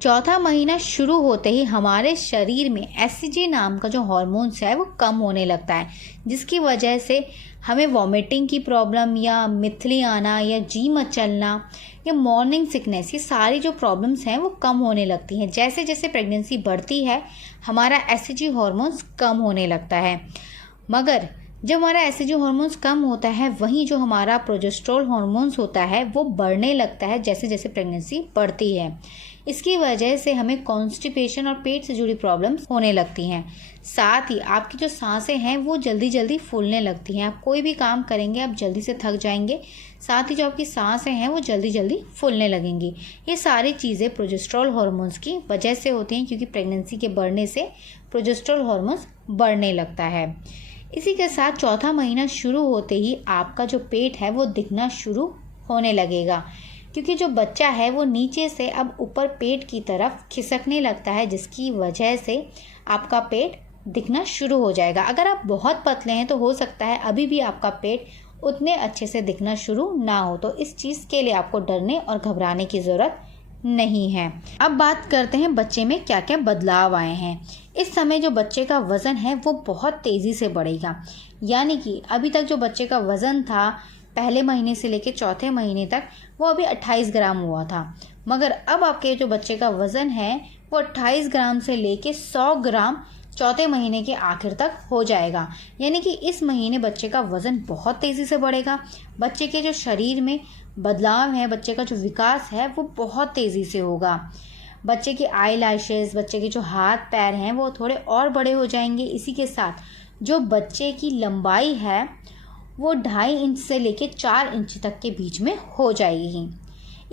चौथा महीना शुरू होते ही हमारे शरीर में एससीजी नाम का जो हार्मोन्स है वो कम होने लगता है, जिसकी वजह से हमें वॉमिटिंग की प्रॉब्लम या मिथली आना या जी मचलना या मॉर्निंग सिकनेस, ये सारी जो प्रॉब्लम्स हैं वो कम होने लगती हैं। जैसे जैसे प्रेगनेंसी बढ़ती है हमारा एससीजी हार्मोन्स कम होने लगता है। मगर जब हमारा एससीजी हार्मोन्स कम होता है, वहीं जो हमारा प्रोजेस्टेरोन हार्मोन्स होता है वो बढ़ने लगता है जैसे जैसे प्रेगनेंसी बढ़ती है। इसकी वजह से हमें कॉन्स्टिपेशन और पेट से जुड़ी प्रॉब्लम्स होने लगती हैं। साथ ही आपकी जो सांसें हैं वो जल्दी जल्दी फूलने लगती हैं। आप कोई भी काम करेंगे आप जल्दी से थक जाएंगे, साथ ही जो आपकी सांसें हैं वो जल्दी जल्दी फूलने लगेंगी। ये सारी चीज़ें प्रोजेस्टेरोन हार्मोन्स की वजह से होती हैं, क्योंकि प्रेगनेंसी के बढ़ने से प्रोजेस्टेरोन हार्मोन्स बढ़ने लगता है। इसी के साथ चौथा महीना शुरू होते ही आपका जो पेट है वो दिखना शुरू होने लगेगा, क्योंकि जो बच्चा है वो नीचे से अब ऊपर पेट की तरफ खिसकने लगता है, जिसकी वजह से आपका पेट दिखना शुरू हो जाएगा। अगर आप बहुत पतले हैं तो हो सकता है अभी भी आपका पेट उतने अच्छे से दिखना शुरू ना हो, तो इस चीज़ के लिए आपको डरने और घबराने की ज़रूरत नहीं है। अब बात करते हैं बच्चे में क्या क्या बदलाव आए हैं। इस समय जो बच्चे का वज़न है वो बहुत तेज़ी से बढ़ेगा, यानी कि अभी तक जो बच्चे का वज़न था पहले महीने से लेकर चौथे महीने तक वो अभी 28 ग्राम हुआ था, मगर अब आपके जो बच्चे का वज़न है वो 28 ग्राम से लेकर 100 ग्राम चौथे महीने के आखिर तक हो जाएगा। यानी कि इस महीने बच्चे का वज़न बहुत तेज़ी से बढ़ेगा। बच्चे के जो शरीर में बदलाव है, बच्चे का जो विकास है वो बहुत तेज़ी से होगा। बच्चे की आई लैशेज़, बच्चे के जो हाथ पैर हैं वो थोड़े और बड़े हो जाएंगे। इसी के साथ जो बच्चे की लंबाई है वो 2.5 इंच से लेकर 4 इंच तक के बीच में हो जाएगी।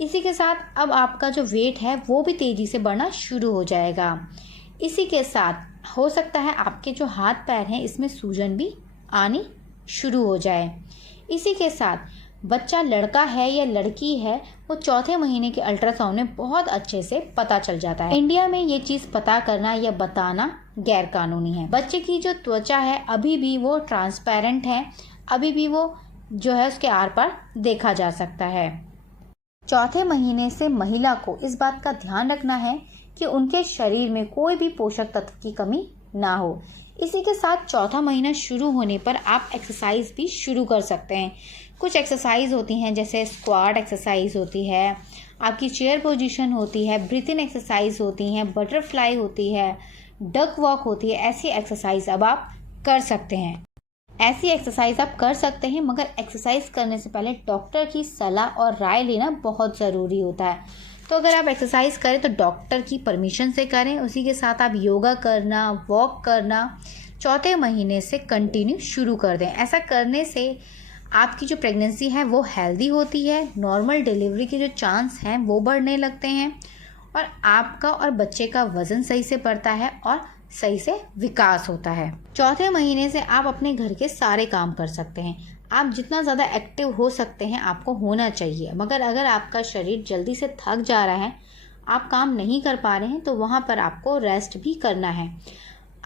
इसी के साथ अब आपका जो वेट है वो भी तेज़ी से बढ़ना शुरू हो जाएगा। इसी के साथ हो सकता है आपके जो हाथ पैर हैं इसमें सूजन भी आनी शुरू हो जाए। इसी के साथ बच्चा लड़का है या लड़की है वो चौथे महीने के अल्ट्रासाउंड में बहुत अच्छे से पता चल जाता है। इंडिया में ये चीज़ पता करना या बताना गैर कानूनी है। बच्चे की जो त्वचा है अभी भी वो ट्रांसपेरेंट है, अभी भी वो जो है उसके आर पार देखा जा सकता है। चौथे महीने से महिला को इस बात का ध्यान रखना है कि उनके शरीर में कोई भी पोषक तत्व की कमी ना हो। इसी के साथ चौथा महीना शुरू होने पर आप एक्सरसाइज भी शुरू कर सकते हैं। कुछ एक्सरसाइज होती हैं, जैसे स्क्वाट एक्सरसाइज होती है, आपकी चेयर पोजीशन होती है, ब्रीथिंग एक्सरसाइज होती हैं, बटरफ्लाई होती है, डक वॉक होती है। ऐसी एक्सरसाइज अब आप कर सकते हैं। ऐसी एक्सरसाइज आप कर सकते हैं, मगर एक्सरसाइज करने से पहले डॉक्टर की सलाह और राय लेना बहुत ज़रूरी होता है। तो अगर आप एक्सरसाइज करें तो डॉक्टर की परमिशन से करें। उसी के साथ आप योगा करना, वॉक करना चौथे महीने से कंटिन्यू शुरू कर दें। ऐसा करने से आपकी जो प्रेगनेंसी है वो हेल्दी होती है, नॉर्मल डिलीवरी के जो चांस हैं वो बढ़ने लगते हैं और आपका और बच्चे का वज़न सही से बढ़ता है और सही से विकास होता है। चौथे महीने से आप अपने घर के सारे काम कर सकते हैं। आप जितना ज़्यादा एक्टिव हो सकते हैं आपको होना चाहिए, मगर अगर आपका शरीर जल्दी से थक जा रहा है, आप काम नहीं कर पा रहे हैं, तो वहाँ पर आपको रेस्ट भी करना है।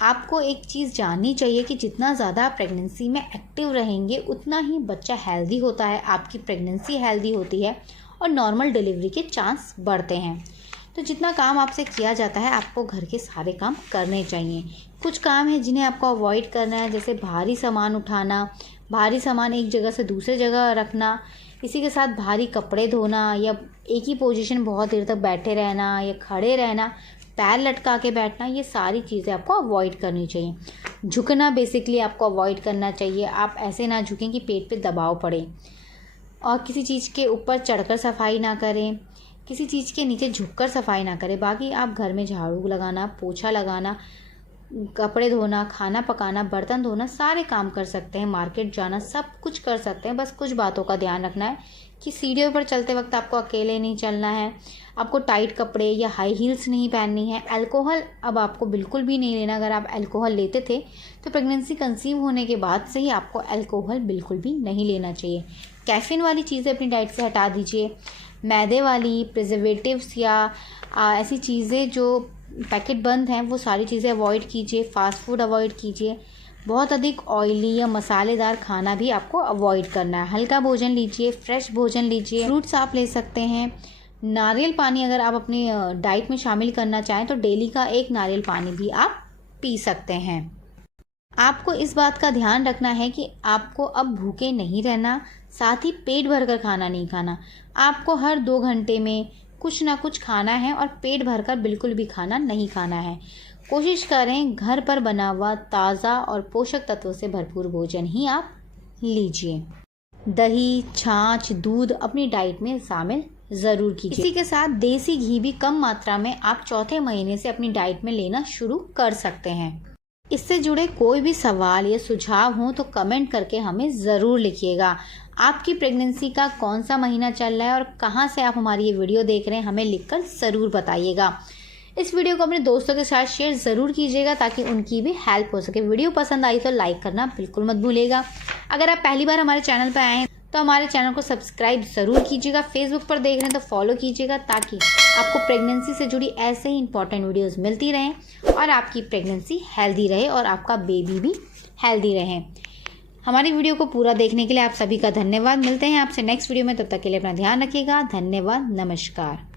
आपको एक चीज़ जाननी चाहिए कि जितना ज़्यादा आप प्रेगनेंसी में एक्टिव रहेंगे उतना ही बच्चा हेल्दी होता है, आपकी प्रेगनेंसी हेल्दी होती है और नॉर्मल डिलीवरी के चांस बढ़ते हैं। तो जितना काम आपसे किया जाता है आपको घर के सारे काम करने चाहिए। कुछ काम है जिन्हें आपको अवॉइड करना है, जैसे भारी सामान उठाना, भारी सामान एक जगह से दूसरे जगह रखना, इसी के साथ भारी कपड़े धोना या एक ही पोजीशन बहुत देर तक बैठे रहना या खड़े रहना, पैर लटका के बैठना, ये सारी चीज़ें आपको अवॉइड करनी चाहिए। झुकना बेसिकली आपको अवॉइड करना चाहिए। आप ऐसे ना झुकें कि पेट पे दबाव पड़े, और किसी चीज़ के ऊपर चढ़कर सफाई ना करें, किसी चीज़ के नीचे झुककर सफाई ना करें। बाकी आप घर में झाड़ू लगाना, पोछा लगाना, कपड़े धोना, खाना पकाना, बर्तन धोना, सारे काम कर सकते हैं। मार्केट जाना, सब कुछ कर सकते हैं। बस कुछ बातों का ध्यान रखना है कि सीढ़ियों पर चलते वक्त आपको अकेले नहीं चलना है, आपको टाइट कपड़े या हाई हील्स नहीं पहननी है। अल्कोहल अब आपको बिल्कुल भी नहीं लेना। अगर आप अल्कोहल लेते थे तो प्रेगनेंसी कंसीव होने के बाद से ही आपको अल्कोहल बिल्कुल भी नहीं लेना चाहिए। कैफ़ीन वाली चीज़ें अपनी डाइट से हटा दीजिए। मैदे वाली, प्रिजर्वेटिव्स या ऐसी चीज़ें जो पैकेट बंद हैं वो सारी चीज़ें अवॉइड कीजिए। फास्ट फूड अवॉइड कीजिए। बहुत अधिक ऑयली या मसालेदार खाना भी आपको अवॉइड करना है। हल्का भोजन लीजिए, फ्रेश भोजन लीजिए। फ्रूट्स आप ले सकते हैं, नारियल पानी अगर आप अपनी डाइट में शामिल करना चाहें तो डेली का 1 नारियल पानी भी आप पी सकते हैं। आपको इस बात का ध्यान रखना है कि आपको अब भूखे नहीं रहना, साथ ही पेट भरकर खाना नहीं खाना। आपको हर 2 घंटे में कुछ ना कुछ खाना है और पेट भरकर बिल्कुल भी खाना नहीं खाना है। कोशिश करें घर पर बना हुआ ताज़ा और पोषक तत्वों से भरपूर भोजन ही आप लीजिए। दही, छाछ, दूध अपनी डाइट में शामिल ज़रूर कीजिए। इसी के साथ देसी घी भी कम मात्रा में आप चौथे महीने से अपनी डाइट में लेना शुरू कर सकते हैं। इससे जुड़े कोई भी सवाल या सुझाव हो तो कमेंट करके हमें ज़रूर लिखिएगा। आपकी प्रेगनेंसी का कौन सा महीना चल रहा है और कहाँ से आप हमारी ये वीडियो देख रहे हैं, हमें लिखकर ज़रूर बताइएगा। इस वीडियो को अपने दोस्तों के साथ शेयर ज़रूर कीजिएगा ताकि उनकी भी हेल्प हो सके। वीडियो पसंद आई तो लाइक करना बिल्कुल मत भूलिएगा। अगर आप पहली बार हमारे चैनल पर आए हैं तो हमारे चैनल को सब्सक्राइब ज़रूर कीजिएगा। फेसबुक पर देख रहे हैं तो फॉलो कीजिएगा ताकि आपको प्रेगनेंसी से जुड़ी ऐसे ही इंपॉर्टेंट वीडियोस मिलती रहें और आपकी प्रेगनेंसी हेल्दी रहे और आपका बेबी भी हेल्दी रहे। हमारी वीडियो को पूरा देखने के लिए आप सभी का धन्यवाद। मिलते हैं आपसे नेक्स्ट वीडियो में, तब तक के लिए अपना ध्यान रखिएगा। धन्यवाद, नमस्कार।